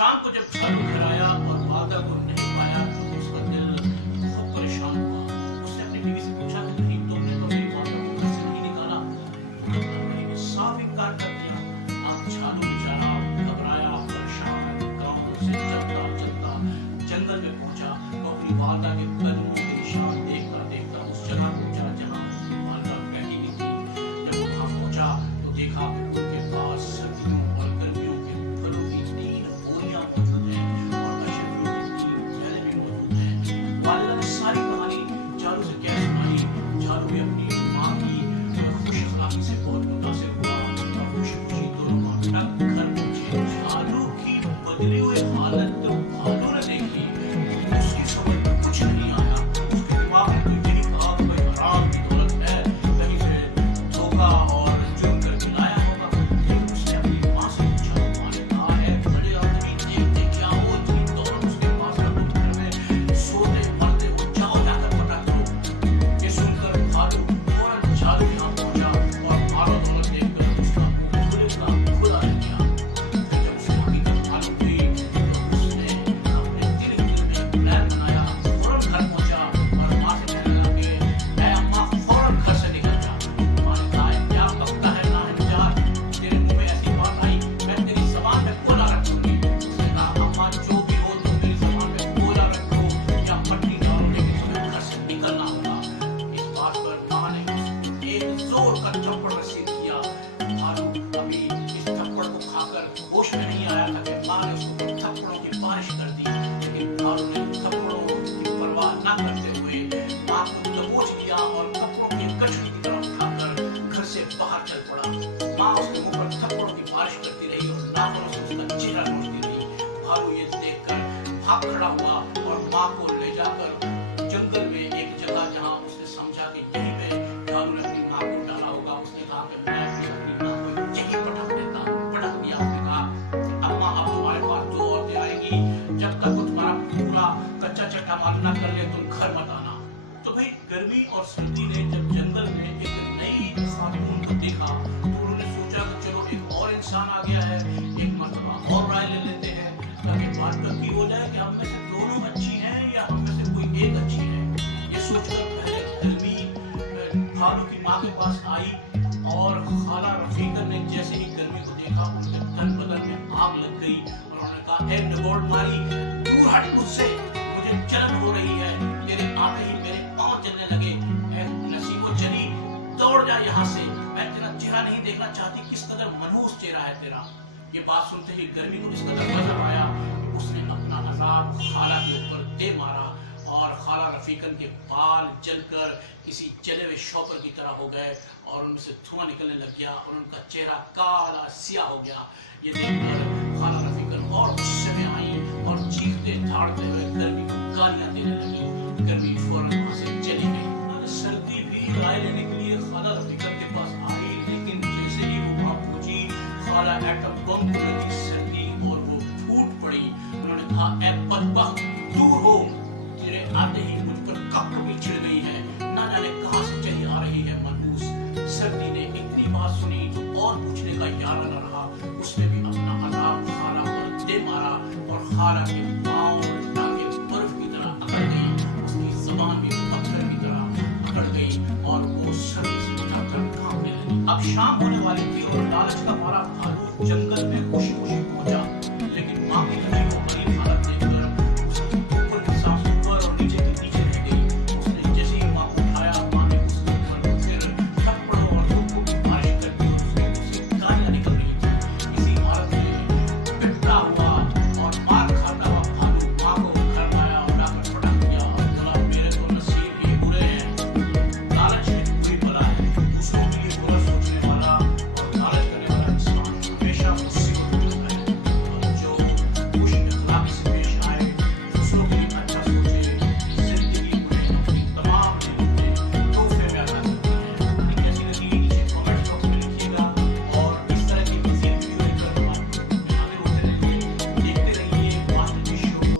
शाम को जब खालू घर आया और वादा को नहीं पाया तो उसका दिल बहुत परेशान हुआ। उसने अपनी बीवी से पूछा कि नहीं तुमने तो मेरी वादा को घर से नहीं निकाला। बीवी ने साफ इनकार कर दिया। अब छालू बेचारा घबराया, परेशान, गाँव से चलता चलता जंगल में पहुंचा तो अपनी वादा के कदमों के निशान देखता देखता उस जगह पहुंचा जहाँ वादा बैठी हुई थी। जब वो वहां पहुंचा तो देखा उनके पास सर्दियों और गर्मियों के फलों की 3 बोरियां मौजूद हैं और अशर्फियों की 3 थैले भी मौजूद हैं। वालिदा ने सारी कहानी झालू से क्या सुनाई। झालू भी अपनी माँ की खुश अखलाकी से बहुत मुतासिर हुआ और खुशी खुशी दोनों माँ बेटा घर पहुंचे। झालू की बदली हुई हालत तो भालू ने देखी, उसकी समझ में कुछ नहीं आया। उसके दिमाग में तो यही था कि भाई हराम की दौलत है, कहीं से धोखा और जुर्म करके लाया होगा। लेकिन उसने अपनी माँ से पूछा, माँ ने कहा है बड़े आदमी देखते क्या हो, इतनी दौलत उसके पास है, तुम घर में सोते पड़ते हो, जाओ जाकर पता करो। ये सुनकर भालू फौरन झालू के यहाँ पहुंचा और मारो दौलत देखकर उसका खुले का खुदा रह गया। फिर जब उसकी हकीकत मालूम हुई तो उसने अपने दिल में प्लान बनाया, फौरन घर पहुंचा और माँ से कहने लगा कि ऐ अम्मा फौरन घर से निकल जा। माँ ने कहा क्या बकता है नाहिनजार, तेरे मुंह में ऐसी बात आई मैं तेरी ज़बान में कोला रखूंगी। उसने कहा अम्मा जो भी हो तुम मेरी ज़बान में कोला रखो या मट्टी डालो, लेकिन तुम्हें घर से निकलना होगा। इस बात पर माँ ने उसको एक जोर का थप्पड़ रसीद किया। भालू अभी इस थप्पड़ को खाकर होश में नहीं आया था कि माँ ने उसको थप्पड़ों की बारिश कर दी। लेकिन भालू ने थप्पड़ों की परवाह न करते हुए माँ को दबोच लिया और कपड़ों की कचड़ी की तरफ उठाकर घर से बाहर चल पड़ा। माँ उसके मुंह पर थप्पड़ों की बारिश करती रही और नाखूनों से उसका चेहरा नोचती रही। भालू ये देखकर भाग खड़ा हुआ और माँ को ले जाकर जंगल में एक जगह जहाँ उसने समझा कि यहीं पे भालू ने अपनी माँ को डाला होगा, उसने कहा कि मैं भी अपनी माँ को यहीं पटक देता हूँ। पटक दिया। उसने कहा अम्मा अब तुम्हारे पास 2 औरतें आएंगी, जब तक वो तुम्हारा पूरा कच्चा चट्टा मालूम न कर ले तुम घर मत आना। तो भाई गर्मी और सर्दी ने जब जंगल में एक नई खातून को देखा तो उन्होंने सोचा कि चलो एक और इंसान आ गया है, एक मर्तबा और राय ले लेते हैं ताकि बात पक्की हो जाए कि हम में से दोनों अच्छी हैं या हम में से कोई एक अच्छी है। ये सोचकर पहले गर्मी भालू की माँ के पास आई और खाला रफीकन ने जैसे ही गर्मी को देखा उनके तन बदन में आग लग गई और उन्होंने कहा ए नगोड़ मारी दूर हट मुझसे, मुझे जलन हो रही है, तेरे आते ही मेरे पांव जलने लगे। ए नसीबो जली दौड़ जा यहाँ से, मैं तेरा चेहरा नहीं देखना चाहती, किस कदर मनहूस चेहरा है तेरा। ये बात सुनते ही गर्मी को इस कदर मजा आया कि उसने अपना अजाब खाला के ऊपर दे मारा और खाला रफीकन के बाल जलकर किसी जले हुए शॉपर की तरह हो गए और उनमें से धुआं निकलने लग गया और उनका चेहरा काला सिया हो गया। ये देखकर खाला रफीकन और गुस्से में आई और चीखते झाड़ते हुए गर्मी को गालियां देने लगी। गर्मी फौरन वहां से चली गई। सर्दी भी राय लेने के लिए खाला रफीकन के पास आई, लेकिन जैसे ही वो वहां पहुंची खाला एटम बम को लगी सर्दी और वो फूट पड़ी। उन्होंने कहा ए बदबख्त दूर हो, तेरे आते ही मुझ पर कपकपी छिड़ गई है, ना जाने कहां से चली आ रही है मनहूस। सर्दी ने इतनी बात सुनी तो और पूछने का यारा न रहा, उसने भी अपना अजाब खाला पर दे मारा और खाला के पांव और टांगे बर्फ की तरह अकड़ गई, उसकी ज़बान भी पत्थर की तरह अकड़ गई और वो सर्दी से थर थर कांपने लगी। अब शाम होने वाली थी और लालच का मारा भालू जंगल में खुश